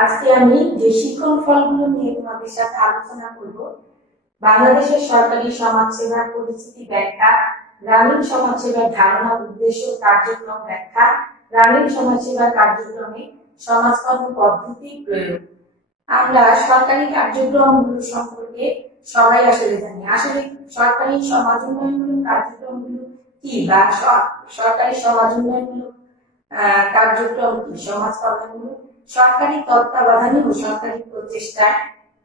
আজকে আমি যে শিক্ষণ ফলগুলো নিয়ে তোমাদের সাথে আলোচনা করব। বাংলাদেশের সরকারি সমাজসেবার পরিচিতি ব্যাখ্যা, গ্রামীণ সমাজসেবার ধারণা, উদ্দেশ্য, কার্যক্রম ব্যাখ্যা, গ্রামীণ সমাজসেবার কার্যক্রমে সমাজকর্ম পদ্ধতি প্রয়োগ। আমরা সরকারি কার্যক্রমগুলো সম্পর্কে সবাই আসলে জানি। আসলে সরকারি সমাজ উন্নয়নমূলক কার্যক্রমগুলো কি, বা সরকারি সমাজ উন্নয়নমূলক কার্যক্রম কি, সমাজ কল্যাণমূলক সরকারি তত্ত্বাবধানে ও সরকারি প্রচেষ্টায়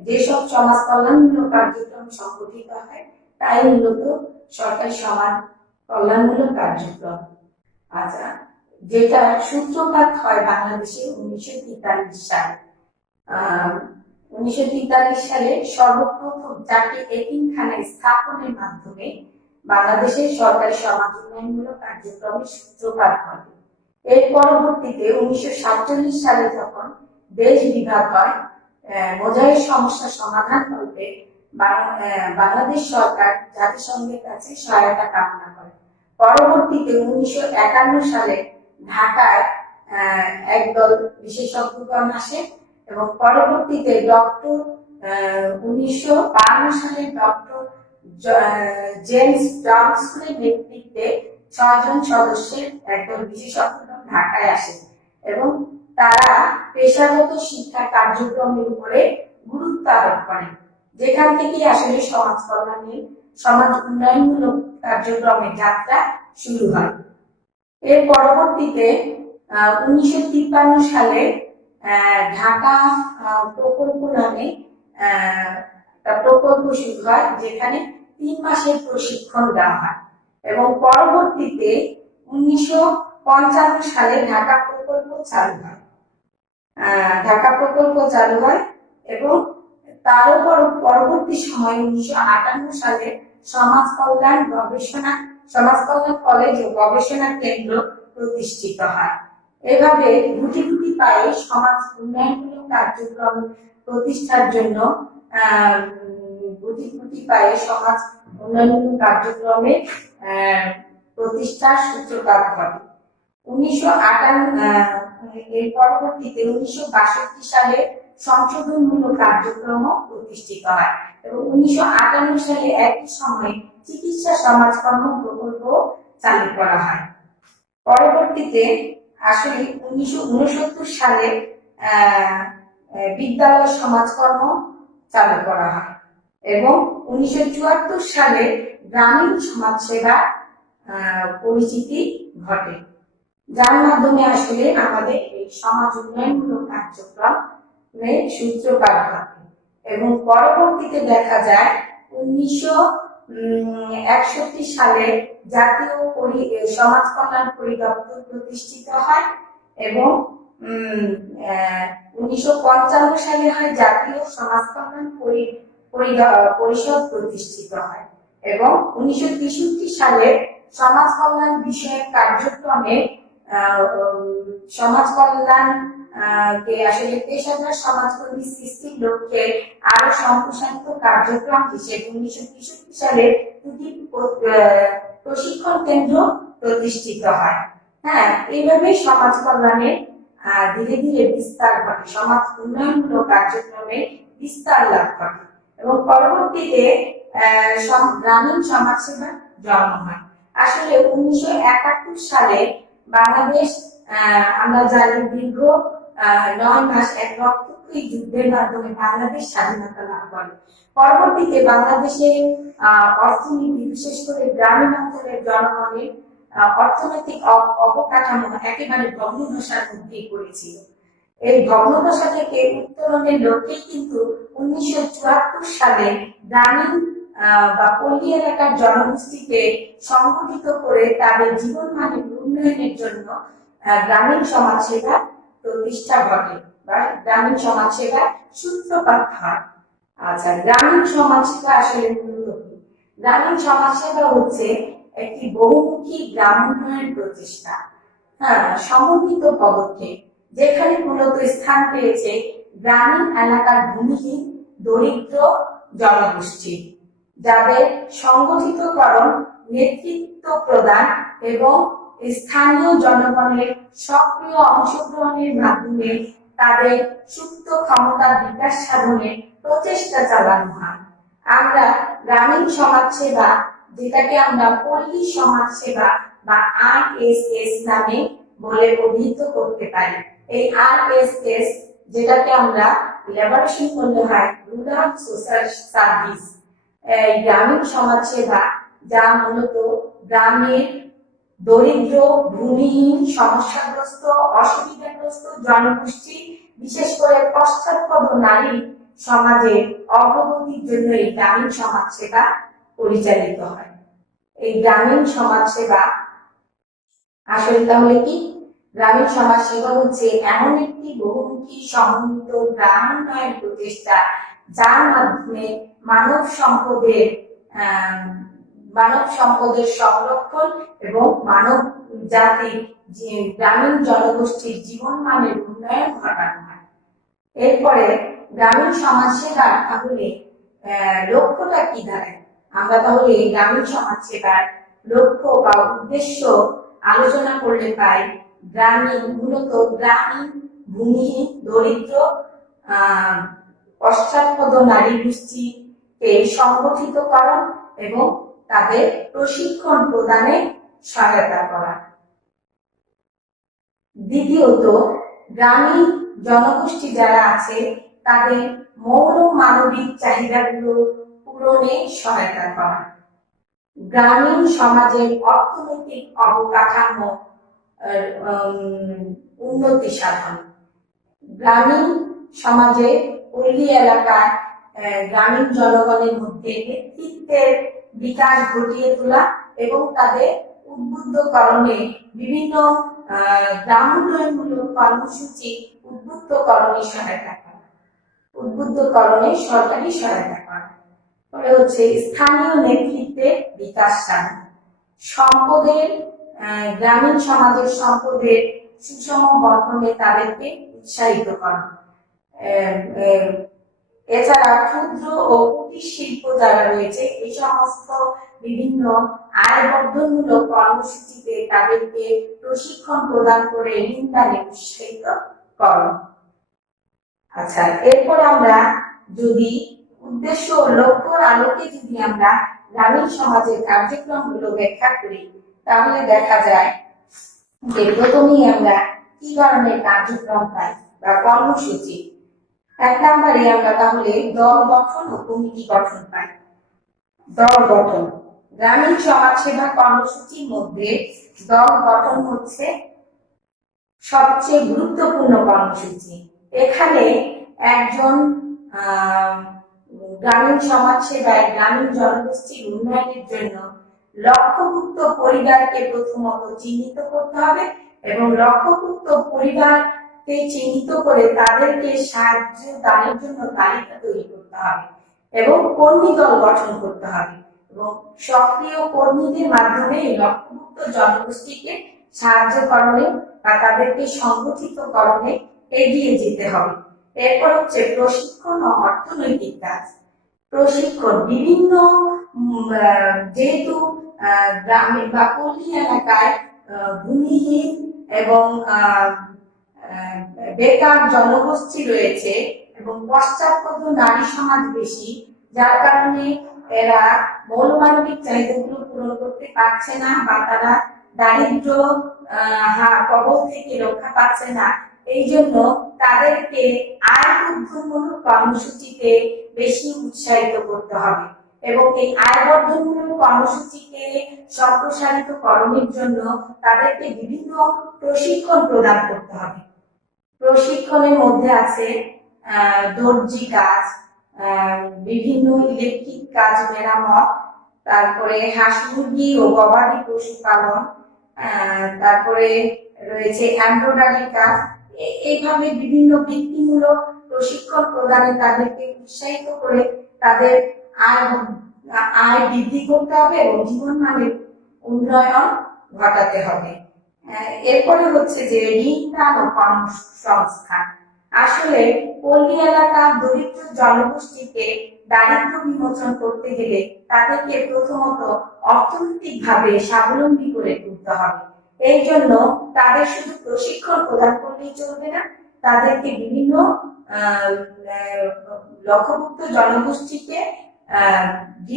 যেসব সমাজ কল্যাণমূলক কার্যক্রম সংগঠিত হয় তাই মূলত সরকারি সমাজ কল্যাণমূলক কার্যক্রম। আচ্ছা, যেটা সূত্রপাত হয় বাংলাদেশে 1943 সালে। 1943 সালে সর্বপ্রথম 4টি এতিমখানা স্থাপনের মাধ্যমে বাংলাদেশের সরকারি সমাজ উন্নয়নমূলক কার্যক্রমের সূত্রপাত ঘটে। এর পরবর্তীতে 1947 সালে যখন দেশ বিভাগ হয়, মোজাইক সমস্যা সমাধান করতে বাংলাদেশ সরকার জাতিসংঘের কাছে সহায়তা কামনা করে। পরবর্তীতে 1951 সালে ঢাকায় একদল বিশেষজ্ঞগণ আসে এবং পরবর্তীতে 1952 সালে ডক্টর জেমস জনসনের নেতৃত্বে 6 জন সদস্যের একদল বিশেষজ্ঞ ঢাকায় আসে এবং তারা পেশাগত শিক্ষা কার্যক্রমের উপরে গুরুত্ব আরোপ করেন, যেখান থেকে আসলে সমাজ কল্যাণের সমাজ উন্নয়নমূলক কার্যক্রমের যাত্রা শুরু হয়। এর পরবর্তীতে 1953 সালে ঢাকা প্রকল্প নামে একটা প্রকল্প শুরু হয়, যেখানে 3 মাসের প্রশিক্ষণ দেওয়া হয় এবং পরবর্তীতে 1955 সালে ঢাকা প্রকল্প চালু হয় এবং তারও পরবর্তী সময় 1958 সালে সমাজ কল্যাণ কলেজ ও গবেষণা কেন্দ্র প্রতিষ্ঠিত হয়। এভাবে গুটি গুটি পায়ে সমাজ উন্নয়নমূলক কার্যক্রম প্রতিষ্ঠার জন্য গুটি গুটি পায়ে সমাজ উন্নয়নমূলক কার্যক্রমের প্রতিষ্ঠার সূত্রপাত ঘটে। 1958 এর পরবর্তীতে 1962 সালে সংশোধনমূলক কার্যক্রম প্রতিষ্ঠিত হয় এবং 1958 সালে একই সময়ে চিকিৎসা সমাজকর্ম প্রকল্প চালু করা হয়। পরবর্তীতে আসলে 1969 সালে বিদ্যালয় সমাজকর্ম চালু করা হয় এবং 1974 সালে গ্রামীণ সমাজসেবা পরিচিতি ঘটে, যার মাধ্যমে আসলে আমাদের এই সমাজ উন্নয়নমূলক কার্যক্রমের সূত্রপাত ঘটে এবং পরবর্তীতে দেখা যায় 1961 সালে জাতীয় সমাজ কল্যাণ পরিদপ্তর প্রতিষ্ঠিত হয় এবং 1955 সালে হয় জাতীয় সমাজ কল্যাণ পরিষদ প্রতিষ্ঠিত হয় এবং 1963 সালে সমাজ কল্যাণ বিষয়ক কার্যক্রমে সমাজ কল্যাণ কে আসলে পেশাদার সমাজকর্মী সৃষ্টির লক্ষ্যে আরো সম্প্রসারিত কার্যক্রম হিসেবে 1963 সালে 2টি প্রশিক্ষণ কেন্দ্র প্রতিষ্ঠিত হয়। এইভাবে সমাজ কল্যাণের ধীরে ধীরে বিস্তার ঘটে, সমাজ উন্নয়নমূলক কার্যক্রমে বিস্তার লাভ করে এবং পরবর্তীতে গ্রামীণ সমাজসেবার জন্ম হয়। আসলে 1971 সালে বাংলাদেশ, আমরা জানি, দীর্ঘ 9 মাস এক রক্তক্ষয়ী যুদ্ধের মাধ্যমে বাংলাদেশ স্বাধীনতা লাভ করে। পরবর্তীতে বাংলাদেশের অর্থনীতি, বিশেষ করে গ্রামীণ অঞ্চলের জনগণের অর্থনৈতিক অবকাঠামো একেবারে ভগ্নদশার মধ্যে পড়েছিল। এই ভগ্নদশা থেকে উত্তরণের লক্ষ্যে কিন্তু 1974 সালে গ্রামীণ বা পল্লী এলাকার জনগোষ্ঠীকে সংগঠিত করে তাদের জীবনমানের উন্নয়নের জন্য গ্রামীণ সমাজসেবা প্রতিষ্ঠা ঘটে বা গ্রামীণ সমাজসেবার সূত্রপাত হয়। আচ্ছা, গ্রামীণ সমাজসেবা আসলে মূলত কি? গ্রামীণ সমাজসেবা হচ্ছে একটি বহুমুখী গ্রাম উন্নয়ন প্রচেষ্টা, সমন্বিত পদক্ষেপ, যেখানে মূলত স্থান পেয়েছে গ্রামীণ এলাকার ভূমিহীন দরিদ্র জনগোষ্ঠী, যাদের সংগঠিতকরণ, নেতৃত্ব প্রদান এবং স্থানীয় জনগণের সক্রিয় অংশগ্রহণের মাধ্যমে তাদের সুপ্ত ক্ষমতার বিকাশ সাধনে প্রচেষ্টা চালানো হয়। আমরা গ্রামীণ সমাজসেবা, যেটাকে আমরা পল্লী সমাজসেবা বা RSS নামে বলে অভিহিত করতে পারি। এই RSS, যেটাকে আমরা ইলাবোরেশন করলে হয় রুরাল সোশ্যাল সার্ভিস, গ্রামীণ সমাজসেবা, যা মূলত গ্রামের দরিদ্র, ভূমিহীন, সমস্যাগ্রস্ত, অসুবিধাগ্রস্ত জনগোষ্ঠী, বিশেষ করে পশ্চাৎপদ নারী সমাজের অগ্রগতির জন্য এই গ্রামীণ সমাজসেবা পরিচালিত হয়। এই গ্রামীণ সমাজসেবা আসলে তাহলে কি? গ্রামীণ সমাজসেবা হচ্ছে এমন একটি বহুমুখী সমন্বিত গ্রাম উন্নয়ন প্রচেষ্টা, যার মাধ্যমে মানব সম্পদের সংরক্ষণ এবং মানব জাতির গ্রামীণ জনগোষ্ঠীর জীবন মানের উন্নয়ন ঘটানো হয়। এরপরে গ্রামীণ সমাজসেবার তাহলে লক্ষ্যটা কি দাঁড়ায়? আমরা তাহলে গ্রামীণ সমাজসেবার লক্ষ্য বা উদ্দেশ্য আলোচনা করলে পাই, মূলত গ্রামীণ, ভূমিহীন, দরিদ্র, পশ্চাৎপদ নারী গোষ্ঠীকে সংগঠিতকরণ এবং তাদের প্রশিক্ষণ প্রদানে সহায়তা করা। দ্বিতীয়ত, গ্রামীণ জনগোষ্ঠী যারা আছে তাদের মৌল মানবিক চাহিদাগুলো পূরণে সহায়তা করা। গ্রামীণ সমাজের অর্থনৈতিক অবকাঠামো উন্নতি সাধন। গ্রামীণ সমাজে পল্লী এলাকার গ্রামীণ জনগণের মধ্যে নেতৃত্বের বিকাশ ঘটিয়ে তোলা এবং তাদের উদ্বুদ্ধকরণে বিভিন্ন গ্রাম উন্নয়নমূলক কর্মসূচি উদ্বুদ্ধকরণে সহায়তা করা, উদ্বুদ্ধকরণে সরকারি সহায়তা করা। পরে হচ্ছে স্থানীয় নেতৃত্বের বিকাশ সাধন। সম্পদের, গ্রামীণ সমাজের সম্পদের সুষম বন্টনে তাদেরকে উৎসাহিত করা। এছাড়া ক্ষুদ্র ও কুটির শিল্প যারা রয়েছে, এই সমস্ত বিভিন্ন আয় বর্ধনমূলক কর্মসূচিতে তাদেরকে প্রশিক্ষণ প্রদান করে ঋণদানে উৎসাহিত করা। আচ্ছা, এরপর আমরা যদি উদ্দেশ্য ও লক্ষ্যর আলোকে যদি আমরা গ্রামীণ সমাজের কার্যক্রমগুলো ব্যাখ্যা করি, তাহলে দেখা যায় যে প্রথমেই আমরা কি ধরনের কার্যক্রম পাই বা কর্মসূচি। এক নম্বরে আমরা তাহলে দল গঠন ও কমিটি গঠন পাই। দল গঠন, গ্রামীণ সমাজসেবা কর্মসূচির মধ্যে দল গঠন হচ্ছে সবচেয়ে গুরুত্বপূর্ণ কর্মসূচি। এখানে একজন গ্রামীণ সমাজসেবায় গ্রামীণ জনগোষ্ঠীর উন্নয়নের জন্য লক্ষ্যভুক্ত পরিবারকে প্রথমত চিহ্নিত করতে হবে এবং লক্ষ্যভুক্ত পরিবারকে চিহ্নিত করে তাদেরকে সাহায্য দানের জন্য তালিকা তৈরি করতে হবে এবং কর্মী দল গঠন করতে হবে এবং সক্রিয় কর্মীদের মাধ্যমে এই লক্ষ্যভুক্ত জনগোষ্ঠীকে সাহায্যকরণে বা তাদেরকে সংগঠিতকরণে এগিয়ে যেতে হবে। এরপর হচ্ছে প্রশিক্ষণ ও অর্থনৈতিক কাজ। প্রশিক্ষণ, বিভিন্ন যেহেতু গ্রামে বা পল্লী এলাকায় ভূমিহীন এবং বেকার জনগোষ্ঠী রয়েছে এবং পশ্চাৎপদ নারী সমাজ বেশি, যার কারণে এরা মৌল মানবিক চাহিদাগুলো পূরণ করতে পারছে না বা তারা দারিদ্র কবল থেকে রক্ষা পাচ্ছে না। এই জন্য তাদেরকে আয় বর্ধনমূলক কর্মসূচিতে বেশি উৎসাহিত করতে হবে এবং এই আয় বর্ধনমূলক কর্মসূচিকে সম্প্রসারিত করণের জন্য তাদেরকে বিভিন্ন প্রশিক্ষণ প্রদান করতে হবে। প্রশিক্ষণের মধ্যে আছে দর্জি কাজ, বিভিন্ন ইলেকট্রিক কাজ মেরামত, তারপরে হাঁস মুরগি ও গবাদি পশু পালন, তারপরে রয়েছে এমব্রয়ডারি কাজ। এইভাবে বিভিন্ন বৃত্তিমূলক প্রশিক্ষণ প্রদানে তাদেরকে উৎসাহিত করে তাদের আয় বৃদ্ধি করতে হবে এবং জীবন মানের উন্নয়ন ঘটাতে হবে। এরপরে হচ্ছে যে ঋণদান ও কর্মসংস্থান। আসলে পল্লী এলাকার দরিদ্র জনগোষ্ঠীকে দারিদ্র বিমোচন করতে গেলে তাদেরকে প্রথমত অর্থনৈতিকভাবে স্বাবলম্বী করে তুলতে হবে। এই জন্য তাদের শুধু প্রশিক্ষণ প্রদান করলেই চলবে না, তাদেরকে বিভিন্ন লক্ষ্যভুক্ত জনগোষ্ঠীকে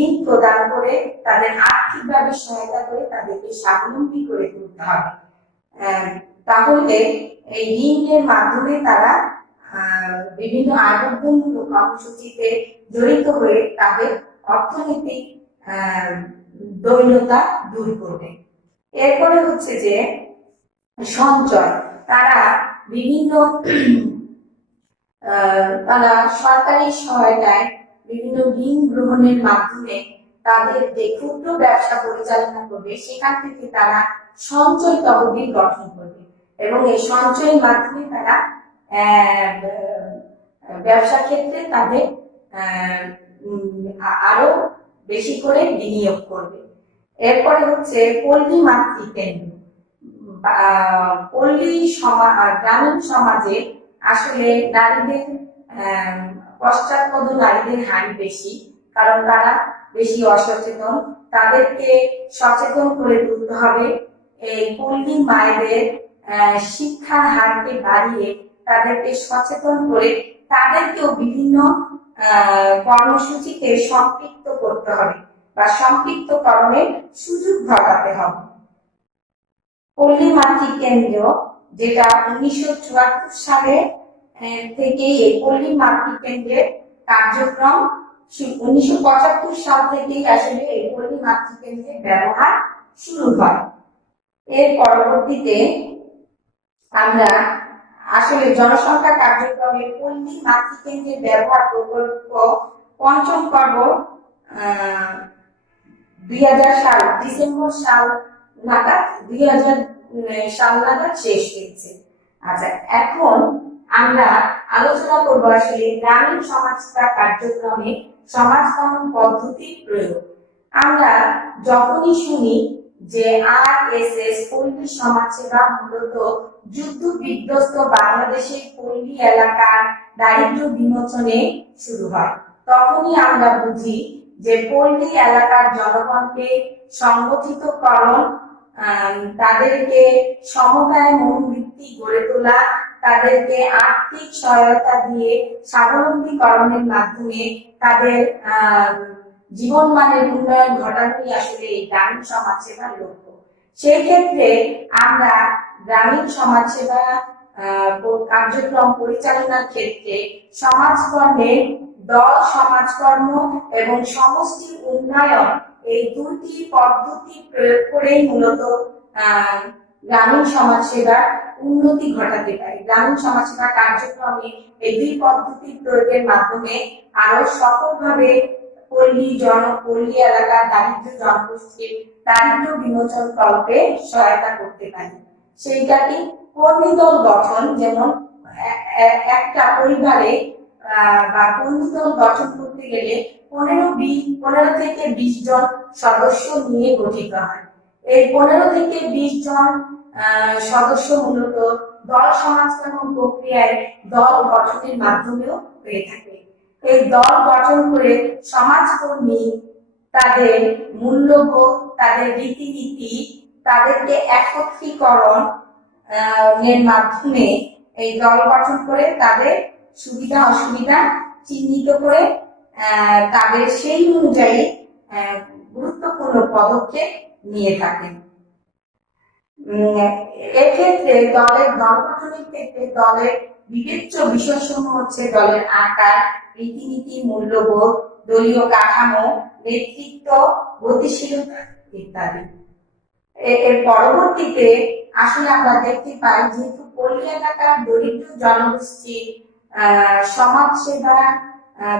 ঋণ প্রদান করে তাদের আর্থিকভাবে সহায়তা করে তাদেরকে স্বাবলম্বী করে তুলতে হবে। তাহলে এই ঋণের মাধ্যমে তারা বিভিন্ন আয়বর্ধনমূলক কর্মসূচিতে জড়িত হয়ে তাদের অর্থনৈতিক দৈন্যতা দূর করবে। এরপরে হচ্ছে যে সঞ্চয়, তারা বিভিন্ন তারা সরকারি সহায়তায় বিভিন্ন ঋণ গ্রহণের মাধ্যমে তাদের যে ক্ষুদ্র ব্যবসা পরিচালনা করবে সেখান থেকে তারা সঞ্চয় তহবিল গঠন করবে এবং এই সঞ্চয়ের মাধ্যমে তারা ব্যবসা ক্ষেত্রে তাদের আরো বেশি করে বিনিয়োগ করবে। এরপরে হচ্ছে পল্লী মাতৃকেন্দ্র। পল্লী গ্রামীণ সমাজে আসলে নারীদের পশ্চাৎপদ নারীদের হার বেশি, কারণ তারা বেশি অসচেতন। তাদেরকে সচেতন করে তুলতে হবে। এই পল্লী মায়েদের শিক্ষার হারকে বাড়িয়ে তাদেরকে সচেতন করে তাদেরকেও বিভিন্ন কর্মসূচিতে সম্পৃক্ত করতে হবে বা সম্পৃক্তকরণের সুযোগ ঘটাতে হবে। পল্লী মাতৃকেন্দ্র, যেটা 1974 সালে থেকে এই পল্লী মাতৃকেন্দ্রের কার্যক্রম 1975 সাল থেকেই আসলে এই পল্লী মাতৃকেন্দ্রের ব্যবহার শুরু হয়। এর পরবর্তীতে আমরা আসলে জনসংখ্যা কার্যক্রমে পল্লী মাতৃকেন্দ্রের ব্যবহার প্রকল্প পঞ্চম পর্ব 2000 সাল ডিসেম্বর সাল নাগাদ 2000 সাল নাগাদ শেষ হয়েছে। আচ্ছা, এখন আমরা আলোচনা করব আসলে গ্রামীণ সমাজসেবা কার্যক্রমে সমাজকরণ পদ্ধতির প্রয়োগ। আমরা যখনই শুনি যে RSS পল্লী সমাজসেবা মূলত যুদ্ধ বিধ্বস্ত বাংলাদেশের পল্লী এলাকার দারিদ্র্য বিমোচনে শুরু হয়, তখনই আমরা বুঝি যে পল্লী এলাকার জনগণকে সংগঠিতকরণ, তাদেরকে সমবায় মনোবৃত্তি গড়ে তোলা, তাদেরকে আর্থিক সহায়তা দিয়ে স্বাবলম্বীকরণের মাধ্যমে তাদের জীবন মানের উন্নয়ন ঘটানোই আসলে এই গ্রামীণ সমাজসেবার লক্ষ্য। সেই ক্ষেত্রে আমরা গ্রামীণ সমাজসেবা কার্যক্রম পরিচালনার ক্ষেত্রে সমাজকর্মের দল সমাজকর্ম এবং সমষ্টি উন্নয়ন এই দুটি পদ্ধতি প্রয়োগ করে মূলত গ্রামীণ সমাজসেবার উন্নতি ঘটাতে পারে। গ্রামীণ সমাজসেবা কার্যক্রমে এই দুই পদ্ধতি প্রয়োগের মাধ্যমে আরো সফলভাবে পল্লী এলাকার দারিদ্র জনগোষ্ঠীর দারিদ্র বিমোচন কল্পে সহায়তা করতে পারি। সেইটাকে কর্মী দল গঠন, যেমন একটা পরিবারে বা কর্মী দল গঠন করতে গেলে 15 থেকে 20 জন সদস্য নিয়ে গঠিত হয়। এই 15 থেকে 20 জন সদস্য মূলত দল সমাজকর্ম প্রক্রিয়ায় দল গঠনের মাধ্যমেও হয়ে থাকে। এই দল গঠন করে সমাজকর্মী তাদের মূল্যবোধ, তাদের রীতিনীতি, তাদেরকে একত্রীকরণ এর মাধ্যমে এই দল গঠন করে তাদের সুবিধা অসুবিধা চিহ্নিত করে তাদের সেই অনুযায়ী গুরুত্বপূর্ণ পদক্ষেপ নিয়ে থাকেন। এক্ষেত্রে দলের দল গঠনের ক্ষেত্রে দলের বিবেচ্য বিষয়সমূহ হচ্ছে দলের আকার, রীতিনীতি, মূল্যবোধ, দলীয় কাঠামো, নেতৃত্ব, গতিশীলতা ইত্যাদি। এর পরবর্তীতে আসলে আমরা দেখতে পাই যেহেতু পল্লী এলাকার দরিদ্র জনগোষ্ঠী সমাজসেবা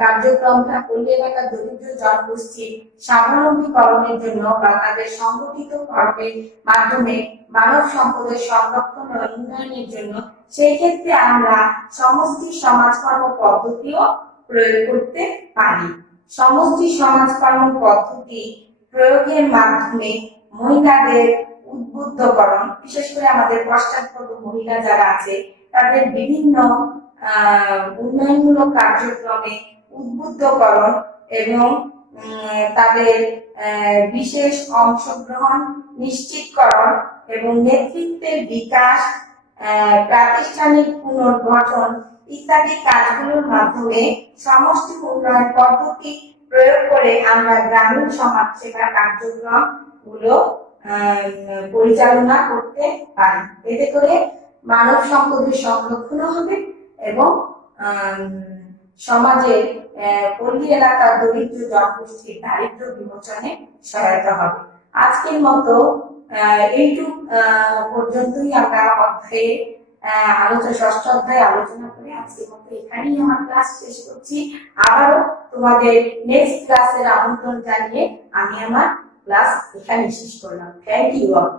কার্যক্রমটা পল্লী এলাকার দরিদ্র জনগোষ্ঠীর স্বাবলম্বীকরণের জন্য বা তাদের সংগঠিত কর্মের মাধ্যমে মানব সম্পদের সংরক্ষণ ও উন্নয়নের জন্য, সেই ক্ষেত্রে আমরা সমষ্টি সমাজকর্ম পদ্ধতিও প্রয়োগ করতে পারি। সমষ্টি সমাজকর্ম পদ্ধতি প্রয়োগের মাধ্যমে মহিলাদের উদ্বুদ্ধকরণ, বিশেষ করে আমাদের পশ্চাৎপদ মহিলা যারা আছে তাদের বিভিন্ন উন্নয়নমূলক কার্যক্রমে উদ্বুদ্ধকরণ এবং তাদের বিশেষ অংশগ্রহণ নিশ্চিতকরণ এবং নেতৃত্বের বিকাশ প্রাতিষ্ঠানিক পুনর্গঠন ইত্যাদি কাজগুলোর মাধ্যমে সমষ্টি উন্নয়ন পদ্ধতি প্রয়োগ করে আমরা গ্রামীণ সমাজ সেবা কার্যক্রম গুলো পরিচালনা করতে পারি। এতে করে মানব সম্পদের সংরক্ষণ হবে এবং সমাজের পল্লী এলাকার দরিদ্র জনগোষ্ঠীর দারিদ্র্য বিমোচনে সহায়তা হবে। আজকের মতো এইটুক পর্যন্তই আমরা অধ্যায়ে ষষ্ঠ অধ্যায়ে আলোচনা করে আজকের মতো এখানেই আমার ক্লাস শেষ করছি। আবারও তোমাদের নেক্সট ক্লাসের আমন্ত্রণ জানিয়ে আমি আমার ক্লাস এখানে শেষ করলাম। Thank you all.